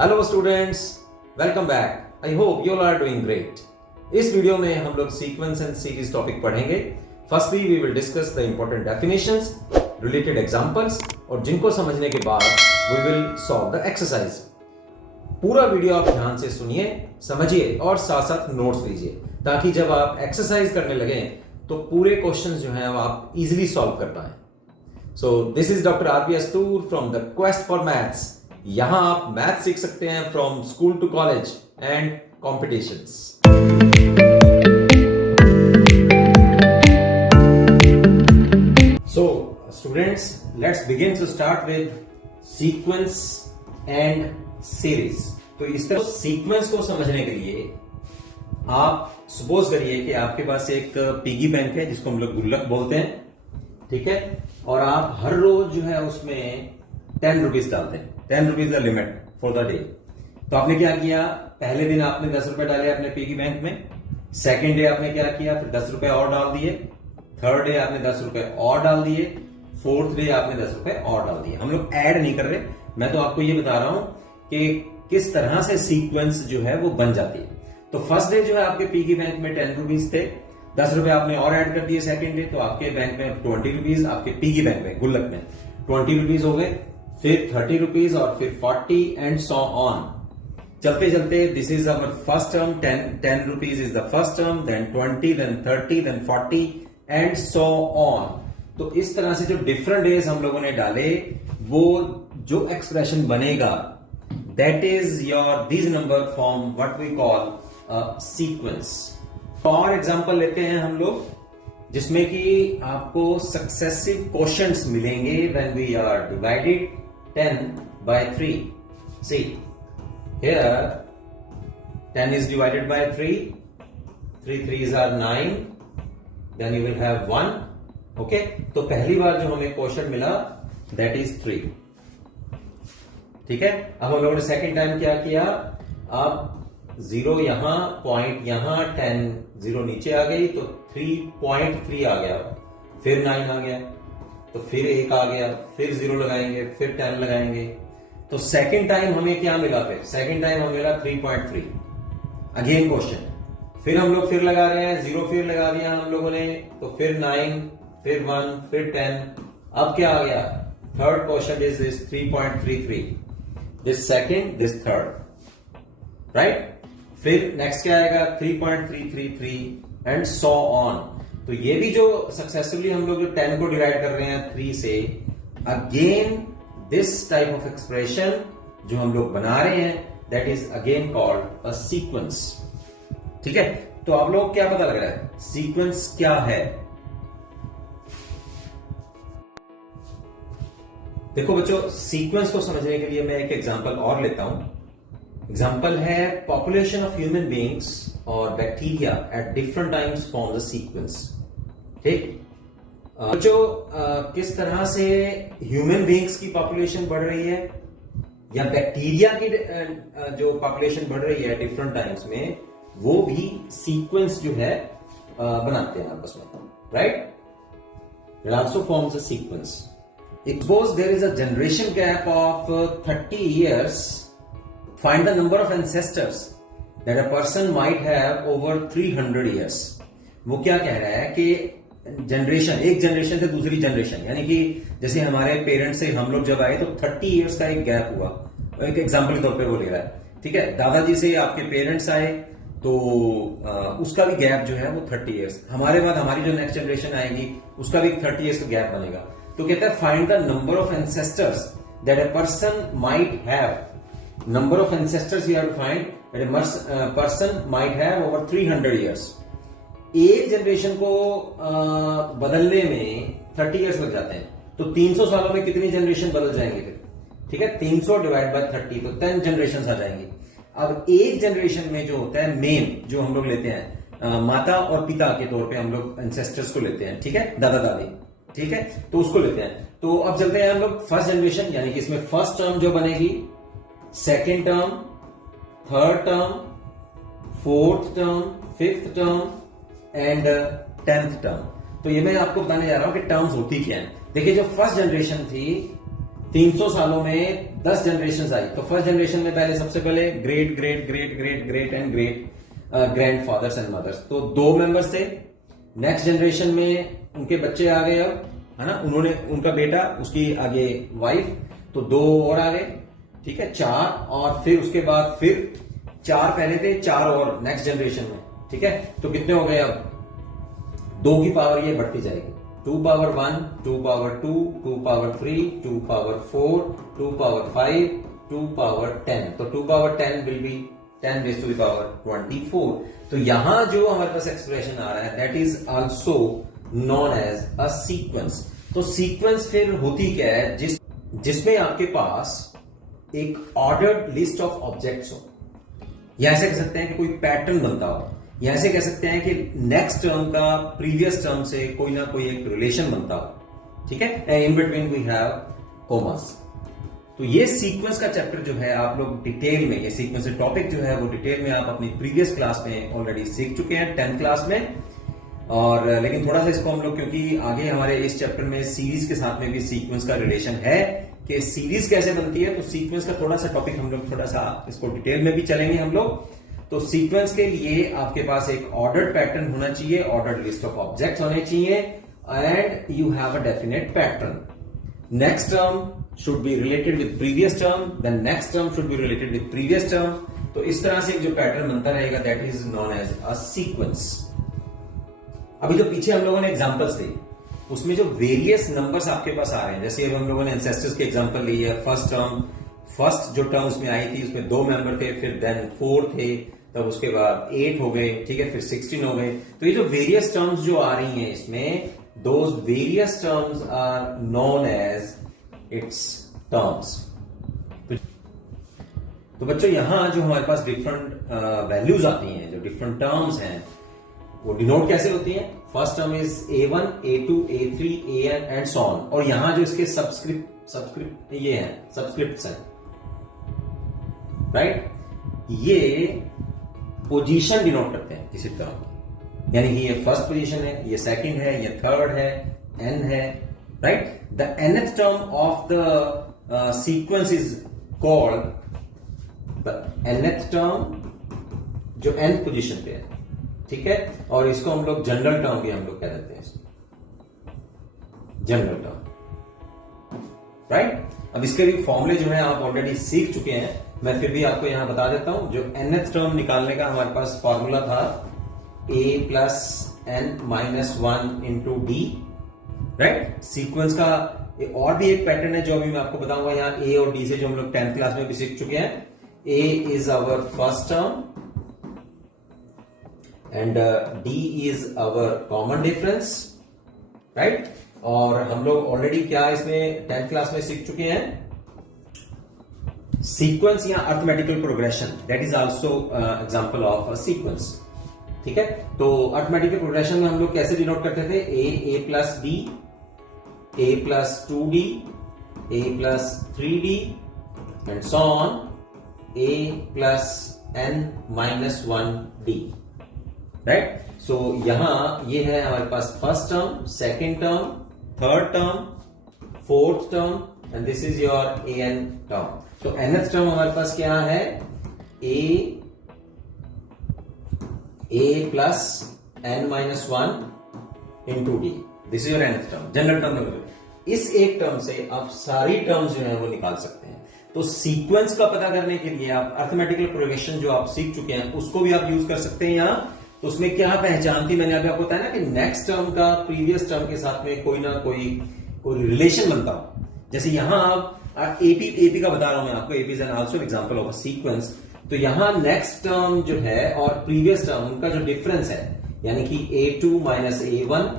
Hello students, welcome back. I hope you are doing great. इस video में हम लोग सीक्वेंस एंड सीरीज टॉपिक पढ़ेंगे। Firstly we will discuss the important definitions, related examples और जिनको समझने के बाद we will solve the exercise. पूरा वीडियो आप ध्यान से सुनिए, समझिए और साथ साथ नोट्स लीजिए ताकि जब आप एक्सरसाइज करने लगें तो पूरे क्वेश्चंस जो हैं आप इजीली सॉल्व कर पाएं। So this is doctor RP Astur from the quest for maths. यहां आप मैथ सीख सकते हैं from school to college and competitions. So students, let's begin to start with sequence and series. तो इस तरह सीक्वेंस को समझने के लिए आप सपोज करिए कि आपके पास एक पिगी बैंक है जिसको हम लोग गुल्लक बोलते हैं, ठीक है, और आप हर रोज जो है उसमें 10 रुपीज डालते हैं। 10 rupees the limit for the day. तो आपने क्या किया, पहले दिन आपने 10 रुपए डाले अपने पिगी बैंक में, सेकेंड डे आपने क्या किया, फिर 10 रुपए और डाल दिए, थर्ड डे आपने 10 रुपए और डाल दिए, फोर्थ डे आपने 10 रुपए और डाल दिए। हम लोग ऐड नहीं कर रहे, मैं तो आपको ये बता रहा हूं कि किस तरह से सीक्वेंस जो है वो बन जाती है। तो फर्स्ट डे जो है आपके पिगी बैंक में 10 रुपीज थे, 10 रुपए आपने और ऐड कर दिए सेकेंड डे, तो आपके बैंक में 20 रुपीज, आपके पिगी बैंक में गुल्लक में 20 रुपीज हो गए, फिर 30 रुपीज और फिर 40 एंड सो ऑन। चलते चलते this is our first term, 10 rupees is the first term, then 20, then 30, then 40 and so on. तो इस तरह से जो डिफरेंट डेज हम लोगों ने डाले वो जो एक्सप्रेशन बनेगा that is your this number form what we call sequence. और एग्जांपल लेते हैं हम लोग जिसमें कि आपको सक्सेसिव क्वोशंट्स मिलेंगे when we are divided 10 by 3. See, here 10 is divided by 3. 3 3s are 9. Then you will have 1. Okay? तो पहली बार जो हमें क्वेश्चन मिला that is 3. ठीक है? अब हम लोगों ने सेकेंड टाइम क्या किया, अब 0 यहां, पॉइंट यहां, 10 0 नीचे आ गई तो 3.3 आ गया, फिर 9 आ गया, तो फिर 1 आ गया, फिर 0 लगाएंगे, फिर 10 लगाएंगे। तो सेकेंड टाइम हमें क्या मिला, फिर सेकेंड टाइम हमें मिला 3.3। अगेन क्वेश्चन, फिर हम लोग फिर लगा रहे हैं, 0 फिर लगा दिया हम लोगों ने, तो फिर 9, फिर 1, फिर 10। अब क्या आ गया, third question is this 3.33, this second, this third, right. फिर नेक्स्ट क्या आएगा 3.333 एंड सो ऑन। तो ये भी जो सक्सेसफुली हम लोग 10 को डिवाइड कर रहे हैं 3 से, again this type of expression जो हम लोग बना रहे हैं that is again called a sequence. ठीक है, तो आप लोग क्या पता लग रहा है सीक्वेंस क्या है। देखो बच्चों, सीक्वेंस को समझने के लिए मैं एक एग्जांपल और लेता हूं। एग्जाम्पल है पॉपुलेशन ऑफ ह्यूमन बींग्स और bacteria at different times form the sequence. ठीक, जो किस तरह से ह्यूमन बींग्स की पॉपुलेशन बढ़ रही है या बैक्टीरिया की जो पॉपुलेशन बढ़ रही है डिफरेंट टाइम्स में, वो भी सीक्वेंस जो है बनाते हैं आपस में, right. It also forms a sequence. Suppose there is a generation gap of 30 years. Find the number of ancestors that a person might have over 300 years. वो क्या कह रहा है कि जनरेशन, एक जनरेशन से दूसरी जनरेशन, यानी कि जैसे हमारे पेरेंट्स से हम लोग जब आए तो 30 इयर्स का एक गैप हुआ, एक एग्जांपल के तौर पे वो ले रहा है, ठीक है। दादाजी से आपके पेरेंट्स आए तो उसका भी गैप जो है वो 30 इयर्स, हमारे बाद हमारी जो नेक्स्ट जनरेशन आएगी उसका भी 30 इयर्स का गैप बनेगा। तो कहता है find the number of ancestors that a person might have. Number of ancestors you have to find that a person might have over 300 years. एक जनरेशन को बदलने में 30 इयर्स लग जाते हैं, तो 300 सालों में कितनी जनरेशन बदल जाएंगे फिर, ठीक है। 300 डिवाइड बाय 30 तो 10 जनरेशन आ जाएंगी। अब एक जनरेशन में जो होता है मेन जो हम लोग लेते हैं माता और पिता के तौर पे हम लोग एंसेस्टर्स को लेते हैं, ठीक है, दादा दादी, ठीक है, तो उसको लेते हैं। तो अब चलते हैं हम लोग फर्स्ट जनरेशन, यानी कि इसमें फर्स्ट टर्म जो बनेगी, second term, third term, fourth term, fifth term and 10th term. तो ये मैं आपको बताने जा रहा हूं कि टर्म्स होती क्या है। देखिए, जो फर्स्ट जनरेशन थी 300 सालों में 10 जनरेशन आई। तो फर्स्ट जनरेशन में पहले सबसे पहले great great great great great and great grandfathers and mothers, तो 2 मेंबर्स थे। नेक्स्ट जनरेशन में उनके बच्चे आ गए, अब है ना, उन्होंने उनका बेटा, उसकी आगे वाइफ, तो 2 और आ गए, ठीक है, 4। और फिर उसके बाद फिर 4 पहले थे, 4 और नेक्स्ट जनरेशन में, ठीक है। तो कितने हो गए अब 2 की पावर ये बढ़ती जाएगी, 2 power 1, 2 power 2, 2 power 3, 2 power 4, 2 power 5, 2 power 10। तो 2 power 10 will be 10 raise to the power 24। तो यहां जो हमारे पास एक्सप्रेशन आ रहा है that is also known as a sequence. तो सीक्वेंस फिर होती क्या है, जिसमें आपके पास एक ऑर्डर्ड लिस्ट ऑफ ऑब्जेक्ट्स हो, या ऐसे कह सकते हैं कि कोई पैटर्न बनता हो, या ऐसे कह सकते हैं कि नेक्स्ट टर्म का प्रीवियस टर्म से कोई ना कोई एक रिलेशन बनता हो, ठीक है, and in between we have commas. तो ये सीक्वेंस का चैप्टर जो है आप लोग डिटेल में, ये सीक्वेंस टॉपिक जो है वो डिटेल में आप अपनी प्रीवियस क्लास में ऑलरेडी सीख चुके हैं 10th क्लास में। और लेकिन थोड़ा सा इसको हम लोग, क्योंकि आगे हमारे इस चैप्टर में सीरीज के साथ में भी सीक्वेंस का रिलेशन है कि सीरीज कैसे बनती है, तो सीक्वेंस का थोड़ा सा टॉपिक हम लोग थोड़ा सा इसको डिटेल में भी चलेंगे हम लोग। तो सीक्वेंस के लिए आपके पास एक ऑर्डर्ड पैटर्न होना चाहिए, ऑर्डर्ड लिस्ट ऑफ ऑब्जेक्ट्स होने चाहिए, and you have a definite pattern. Next term should be related with previous term, then next term should be related with previous term। तो इस तरह से जो पैटर्न बनता रहेगा that is known as a sequence। अभी जो पीछे हम लोगों ने एग्जांपल्स थे उसमें जो वेरियस नंबर्स आपके पास आ रहे हैं, जैसे अब हम लोगों ने एंसेस्टर्स के एग्जांपल ली है, फर्स्ट जो टर्म उसमें आई थी उसमें 2 मेंबर थे, फिर देन 4 थे, तब उसके बाद 8 हो गए, ठीक है, फिर 16 हो गए। तो ये जो वेरियस टर्म्स जो आ रही हैं इसमें, those various terms are known as its terms. तो बच्चों यहां जो हमारे पास डिफरेंट वैल्यूज आती हैं, जो डिफरेंट टर्म्स हैं, वो डिनोट कैसे होती हैं। First term is A1, A2, A3, AN and so on. और यहां जो इसके सब्सक्रिप्ट ये हैं, सब्सक्रिप्ट्स हैं, राइट, ये पोजीशन डिनोट करते हैं किसी टर्म की, यानी कि ये फर्स्ट पोजीशन है, ये सेकंड है, ये थर्ड है, N है, right? The nth term of the sequence is called the nth term, जो nth पोजीशन पे है, ठीक है। और इसको हम लोग जनरल टर्म भी हम लोग कह देते हैं, जनरल टर्म, राइट। अब इसके भी फॉर्मूले जो है आप ऑलरेडी सीख चुके हैं, मैं फिर भी आपको यहां बता देता हूं। जो nth टर्म निकालने का हमारे पास फॉर्मूला था a plus n minus 1 into D, right. Sequence का और भी एक पैटर्न है जो अभी मैं आपको बताऊंगा यहाँ ए और डी से, जो हम लोग 10th क्लास में भी सीख चुके हैं। A is our first term and D is our common difference, right. और हम लोग ऑलरेडी क्या इसमें 10th क्लास में सीख चुके हैं, सीक्वेंस या arithmetical progression, that is also example of a sequence, ठीक है। तो अर्थमेटिकल प्रोग्रेशन में हम लोग कैसे डिनोट करते थे, A plus D, a plus 2d, a plus 3d and so on, a plus n minus 1d, right? So यहां ये है हमारे पास first term, second term, third term, fourth term and this is your an term. तो nth term हमारे पास क्या है, a plus n minus 1 into d, this is your nth term, general term. इस एक टर्म से आप सारी टर्म्स जो है वो निकाल सकते हैं। तो सीक्वेंस का पता करने के लिए आप अर्थमेटिकल प्रोग्रेशन जो आप सीख चुके हैं उसको भी आप यूज कर सकते हैं यहाँ। तो उसमें क्या पहचान थी, मैंने अभी आपको बताया ना कि नेक्स्ट टर्म का प्रीवियस टर्म के साथ में कोई ना कोई रिलेशन बनता हो। जैसे यहां आप एपी का बता रहा हूं मैं आपको, AP is an also example of a sequence. तो यहां नेक्स्ट टर्म जो है और प्रीवियस टर्म उनका जो डिफरेंस है, यानी कि A2 minus A1,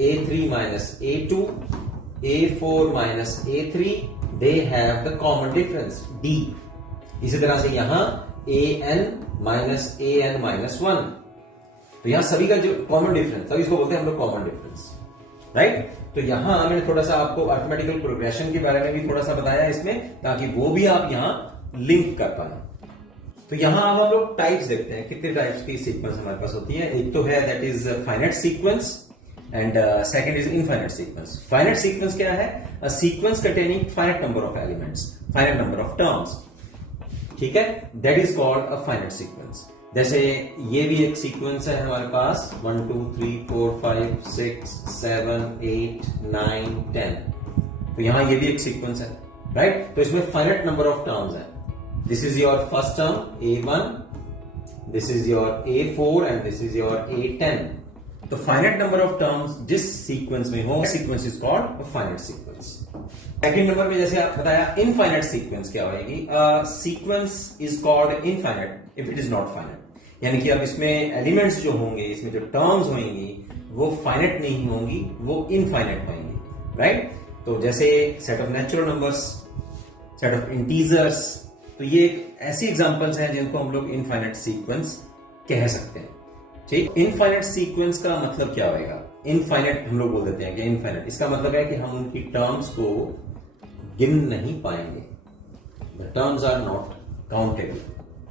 A3 minus A2, A4 minus A3, they have the common difference D। इसी तरह से यहां AN माइनस AN माइनस 1, तो यहां सभी का जो कॉमन डिफरेंस, तभी इसको बोलते हैं हम लोग कॉमन डिफरेंस, राइट। तो यहां मैंने थोड़ा सा आपको अर्थमेटिकल प्रोग्रेशन के बारे में भी थोड़ा सा बताया इसमें, ताकि वो भी आप यहां लिंक कर पाए। तो यहां अब हम लोग टाइप्स देखते हैं, कितने टाइप्स की सीक्वेंस हमारे पास होती है। एक तो है that is finite sequence, and second is infinite sequence. Finite sequence क्या है? A sequence containing finite number of elements, finite number of terms, ठीक है, that is called a finite sequence. जैसे ये भी एक सीक्वेंस है हमारे पास 1 2 3 4 5 6 7 8 9 10, तो यहां ये भी एक सीक्वेंस है, राइट? तो इसमें फाइनाइट नंबर ऑफ टर्म्स है। This is your first term A1, this is your A4 and this is your A10। तो फाइनाइट नंबर ऑफ टर्म्स जिस सीक्वेंस में हो, sequence is called finite sequence. Second number पे जैसे आप बताया infinite sequence क्या होगी? Sequence is called infinite if it is not finite, यानी कि अब इसमें एलिमेंट्स जो होंगे, इसमें जो टर्म्स होंगी वो फाइनाइट नहीं होंगी, वो इनफाइनाइट होंगी, राइट? तो जैसे set of natural numbers, set of integers, तो ये एक ऐसी एग्जांपल्स हैं जिनको हम लोग इनफाइनाइट सीक्वेंस कह सकते हैं, ठीक? इनफाइनाइट सीक्वेंस का मतलब क्या होगा? इनफाइनाइट हम लोग बोल देते हैं कि इनफाइनाइट, इसका मतलब है कि हम उनकी टर्म्स को गिन नहीं पाएंगे, the terms are not countable,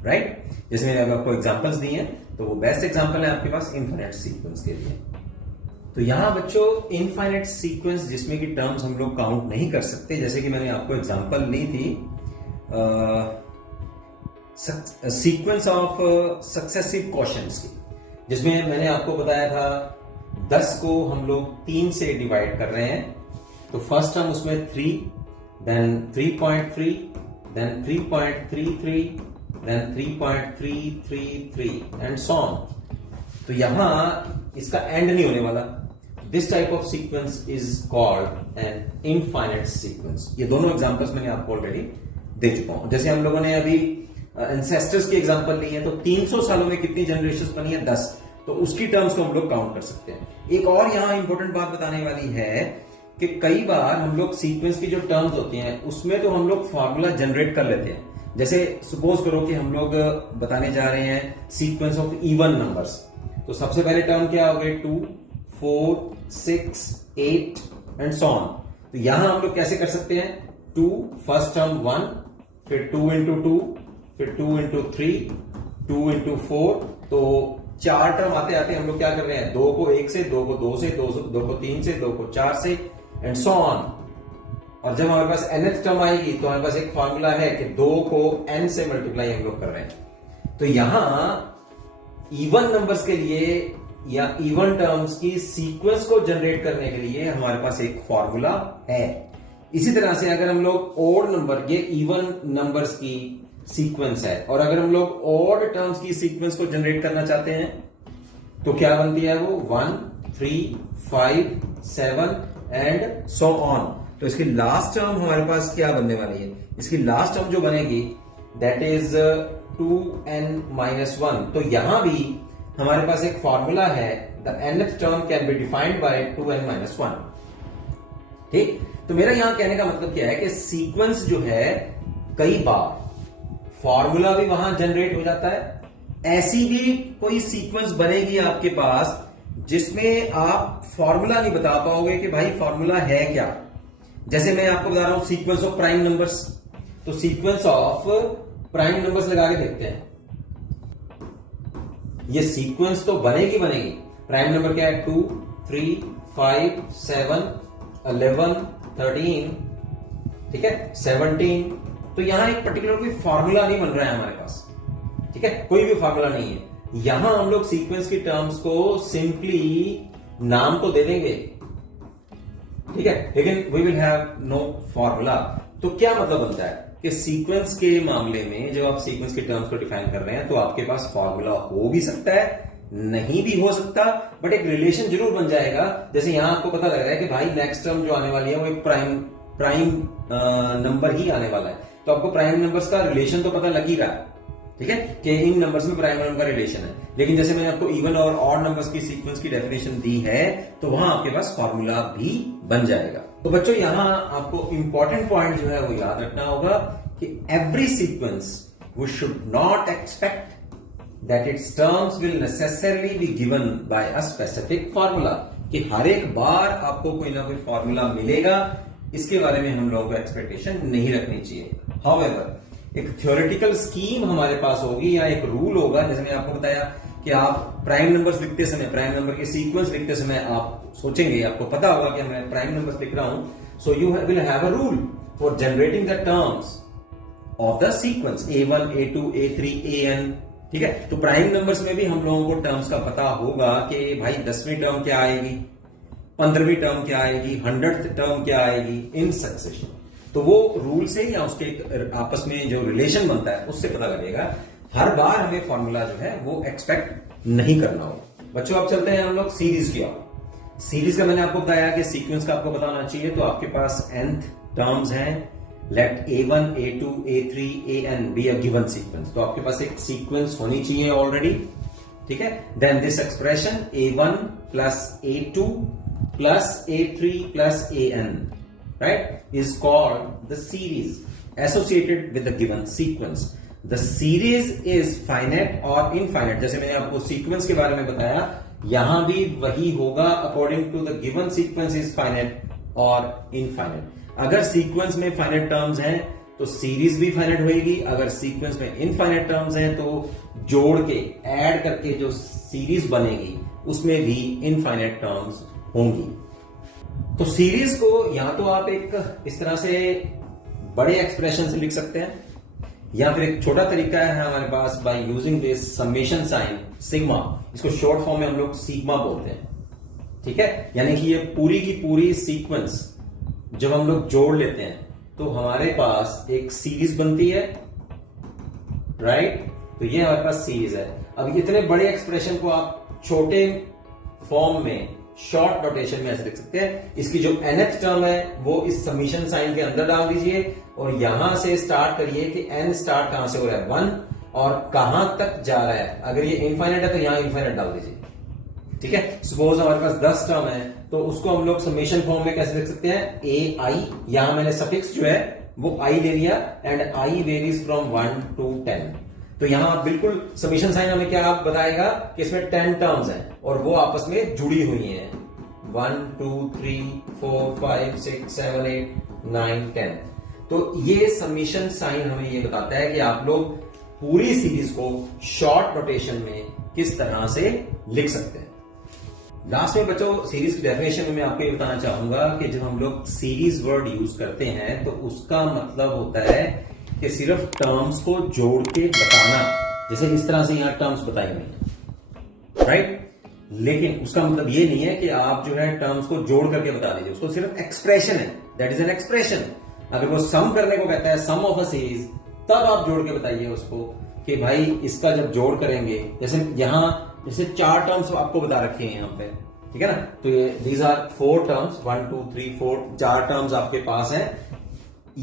right? जैसे मैंने आपको एग्जांपल्स दी हैं, तो वो बेस्ट एग्जांपल है आपके पास इनफाइनाइट सीक्वेंस के लिए। तो यहां बच्चों इनफाइनाइट सीक्वेंस जिसमें कि टर्म्स हम लोग काउंट नहीं कर सकते, जैसे कि मैंने आपको एग्जांपल ली थी सीक्वेंस ऑफ सक्सेसिव क्वोशंट्स की, जिसमें मैंने आपको बताया था 10 को हम लोग 3 से डिवाइड कर रहे हैं। तो फर्स्ट टर्म उसमें 3, then 3.3, then 3.33, then 3.333 and so on. तो यहां इसका एंड नहीं होने वाला। This type of sequence is called an infinite sequence. ये दोनों एग्जांपल्स मैंने आपको ऑलरेडी दे चुका हूं। जैसे हम लोगों ने अभी एंसेस्टर्स की एग्जांपल ली है, तो 300 सालों में कितनी जनरेशंस बनी है? 10। तो उसकी टर्म्स को हम लोग काउंट कर सकते हैं। एक और यहां इंपॉर्टेंट बात बताने वाली है कि कई बार हम लोग सीक्वेंस की जो टर्म्स होती हैं उसमें तो हम लोग फॉर्मूला जनरेट कर लेते हैं। जैसे सपोज करो कि हम लोग बताने जा रहे हैं सीक्वेंस ऑफ इवन नंबर्स, तो सबसे पहले टर्म क्या हो गए? 2 4 6 8 एंड सो ऑन। तो यहां हम लोग कैसे कर सकते हैं? 2 फर्स्ट टर्म 1, फिर 2 इंटू 2, फिर 2 इंटू 3, 2 इंटू 4, तो 4 टर्म आते आते हम लोग क्या कर रहे हैं? 2 को 1 से, 2 को 2 से, 2 को 3 से, 2 को 4 से एंड सो ऑन। और जब हमारे पास nth टर्म आएगी तो हमारे पास एक फॉर्मूला है कि 2 को n से मल्टीप्लाई हम लोग कर रहे हैं। तो यहां इवन नंबर्स के लिए या इवन टर्म्स की सीक्वेंस को जनरेट करने के लिए हमारे पास एक फॉर्मूला है। इसी तरह से अगर हम लोग ऑड नंबर, ये इवन नंबर्स की सीक्वेंस है, और अगर हम लोग ऑड टर्म्स की सीक्वेंस को जनरेट करना चाहते हैं तो क्या बनती है वो? 1 3 5 7 एंड सो ऑन। तो इसकी लास्ट टर्म हमारे पास क्या बनने वाली है? इसकी लास्ट टर्म जो बनेगी दैट इज 2n-1। तो यहां भी हमारे पास एक फॉर्मूला है, the nth term can be defined by 2n-1, ठीक? तो मेरा यहां कहने का मतलब क्या है कि सीक्वेंस जो है कई बार फॉर्मूला भी वहां जनरेट हो जाता है। ऐसी भी कोई सीक्वेंस बनेगी आपके पास जिसमें आप फॉर्मूला नहीं बता पाओगे कि भाई फॉर्मूला है क्या। जैसे मैं आपको बता रहा हूं सीक्वेंस ऑफ प्राइम नंबर्स, तो सीक्वेंस ऑफ प्राइम नंबर्स लगा के देखते हैं। ये सीक्वेंस तो बनेगी बनेगी। प्राइम नंबर क्या है? 2 3 5 7 11 13, ठीक है, 17। तो यहां एक पर्टिकुलर कोई फॉर्मूला नहीं बन रहा है हमारे पास, ठीक है, कोई भी फॉर्मूला नहीं है। यहां हम लोग सीक्वेंस की टर्म्स को सिंपली नाम तो दे देंगे, ठीक है, लेकिन we will have no formula. तो क्या मतलब बनता है कि सीक्वेंस के मामले में जब आप सीक्वेंस के टर्म्स को डिफाइन कर रहे हैं तो आपके पास फॉर्मूला हो भी सकता है, नहीं भी हो सकता, बट एक रिलेशन जरूर बन जाएगा। जैसे यहां आपको पता लग रहा है कि भाई नेक्स्ट टर्म जो आने वाली है वो एक प्राइम नंबर ही आने वाला है, तो आपको प्राइम नंबर्स का रिलेशन तो पता लग ही रहा है, ठीक है, कि इन नंबर्स में प्राइम नंबर का रिलेशन है। लेकिन जैसे मैंने आपको इवन और ऑड नंबर्स की सीक्वेंस की डेफिनेशन दी है, तो वहां आपके पास फॉर्मूला भी बन जाएगा। तो बच्चों यहां आपको इंपॉर्टेंट पॉइंट जो है वो याद रखना होगा कि every sequence we should not expect that its terms will necessarily be given by a specific formula, कि हर एक बार आपको कोई ना कोई फॉर्मूला मिलेगा, इसके बारे में हम लोगों को एक्सपेक्टेशन नहीं रखनी चाहिए। However, एक थ्योरेटिकल स्कीम हमारे पास होगी या एक रूल होगा, जैसे मैंने आपको बताया कि आप प्राइम नंबर्स लिखते समय, प्राइम नंबर के सीक्वेंस लिखते समय आप सोचेंगे, आपको पता होगा कि मैं प्राइम नंबर्स लिख रहा हूं, so you will have a rule for generating the terms of the sequence A1, A2, A3, AN। ठीक है, तो प्राइम नंबर्स में भी हम लोगों को टर्म्स का पता होगा कि भाई 10वीं टर्म क्या आएगी, 15वीं टर्म क्या आएगी, 100th टर्म क्या आएगी इन सक्सेशन। तो वो रूल से या उसके आपस में जो रिलेशन बनता है उससे पता लगेगा। हर बार हमें फॉर्मूला जो है वो एक्सपेक्ट नहीं करना होगा। बच्चों अब चलते हैं हम लोग सीरीज की ओर। सीरीज का मैंने आपको बताया कि सीक्वेंस का आपको पता होना चाहिए। तो आपके पास nth टर्म्स हैं, let A1, A2, A3, AN be a given sequence. तो आपके पास एक सीक्वेंस होनी चाहिए ऑलरेडी। ठीक है, then this expression A1 plus A2 plus A3 plus AN, right, is called the series associated with the given sequence. The series is finite or infinite। जैसे मैंने आपको सीक्वेंस के बारे में बताया, यहां भी वही होगा according to the given sequence is finite or infinite। अगर सीक्वेंस में फाइनाइट टर्म्स हैं तो सीरीज भी फाइनाइट होगी, अगर सीक्वेंस में इनफाइनाइट टर्म्स हैं तो जोड़ के ऐड करके जो सीरीज बनेगी उसमें भी इनफाइनाइट टर्म्स होंगी। तो सीरीज को या तो आप एक इस तरह से बड़े एक्सप्रेशन से लिख सकते हैं, या फिर एक छोटा तरीका है हमारे पास by using this summation sign sigma. इसको शॉर्ट फॉर्म में हम लोग सिग्मा बोलते हैं। ठीक है, यानी कि ये पूरी की पूरी सीक्वेंस जब हम लोग जोड़ लेते हैं तो हमारे पास एक सीरीज बनती है, राइट। तो ये हमारे पास सीरीज है। अब इतने बड़े एक्सप्रेशन को आप छोटे फॉर्म में शॉर्ट नोटेशन में ऐसे लिख सकते हैं। इसकी जो nth टर्म है वो इस समीशन साइन के अंदर डाल दीजिए और यहां से स्टार्ट करिए कि n स्टार्ट कहां से हो रहा है 1 और कहां तक जा रहा है। अगर ये इनफाइनाइट है तो यहां इनफाइनाइट डाल दीजिए। ठीक है, सपोज हमारे पास 10 टर्म है तो उसको हम लोग समेशन फॉर्म में कैसे लिख सकते हैं, AI, यहां मैंने सफिक्स जो है वो I ले लिया and I varies from 1 to 10। तो यहां बिल्कुल समेशन साइन हमें क्या बताएगा कि इसमें 10 टर्म्स हैं और वो आपस में जुड़ी हुई हैं, 1 2 3 4 5 6 7 8 9 10। तो ये समेशन साइन हमें ये बताता है कि आप लोग पूरी सीरीज को शॉर्ट नोटेशन में किस तरह से लिख सकते हैं। लास्ट में बच्चों सीरीज की डेफिनेशन में मैं आपको ये बताना चाहूंगा कि जब हम लोग सीरीज वर्ड यूज करते हैं तो उसका मतलब होता है कि सिर्फ टर्म्स को जोड़ के बताना, जैसे इस तरह से यहां टर्म्स बताई हुई है, राइट। लेकिन उसका मतलब ये नहीं है कि आप जो है टर्म्स को जोड़ करके बता दीजिए, उसको सिर्फ एक्सप्रेशन है, दैट इज एन एक्सप्रेशन। अगर वो सम करने को कहता है, सम ऑफ अ सीरीज, तब आप जोड़ के बताइए उसको कि भाई इसका जब जोड़ करेंगे, जैसे 4 टर्म्स आपको बता रखे हैं यहां पे, ठीक है ना। तो ये दीज आर 4 टर्म्स, 1 2 3 4, 4 टर्म्स आपके पास हैं।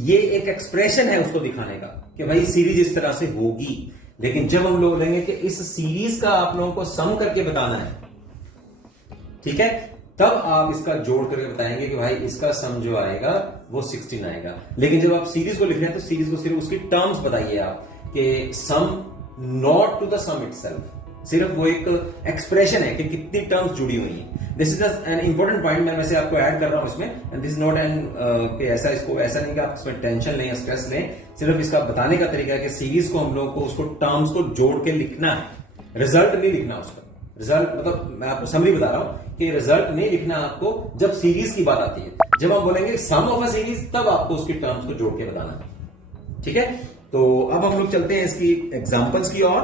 ये एक एक्सप्रेशन है उसको दिखाने का कि भाई सीरीज इस तरह से होगी। लेकिन जब हम लोग लेंगे कि इस सीरीज का आप लोगों को सम करके बताना है, ठीक है, तब आप इसका जोड़ करके बताएंगे कि भाई इसका सम जो आएगा वो 16 आएगा। लेकिन जब आप सीरीज को लिख रहे हैं तो सीरीज को सिर्फ उसकी टर्म्स बताइए आप कि sum not to the sum itself, सिर्फ वो एक एक्सप्रेशन है कि कितनी टर्म्स जुड़ी हुई हैं। This is an important point, मैं वैसे आपको ऐड कर रहा हूं इसमें, एंड दिस नॉट एन ऐसा नहीं कि आप इसमें टेंशन लें या स्ट्रेस लें, सिर्फ इसका बताने का तरीका है कि सीरीज को हम लोग को उसको टर्म्स को जोड़ के लिखना है, रिजल्ट नहीं लिखना उसका। रिजल्ट मतलब मैं आपको समरी बता रहा हूं कि रिजल्ट नहीं लिखना आपको जब सीरीज की बात आती है। जब हम बोलेंगे सम ऑफ अ सीरीज, तब आपको उसकी टर्म्स को जोड़ के बताना है। ठीक है, तो अब हम लोग चलते हैं इसकी एग्जांपल्स की ओर।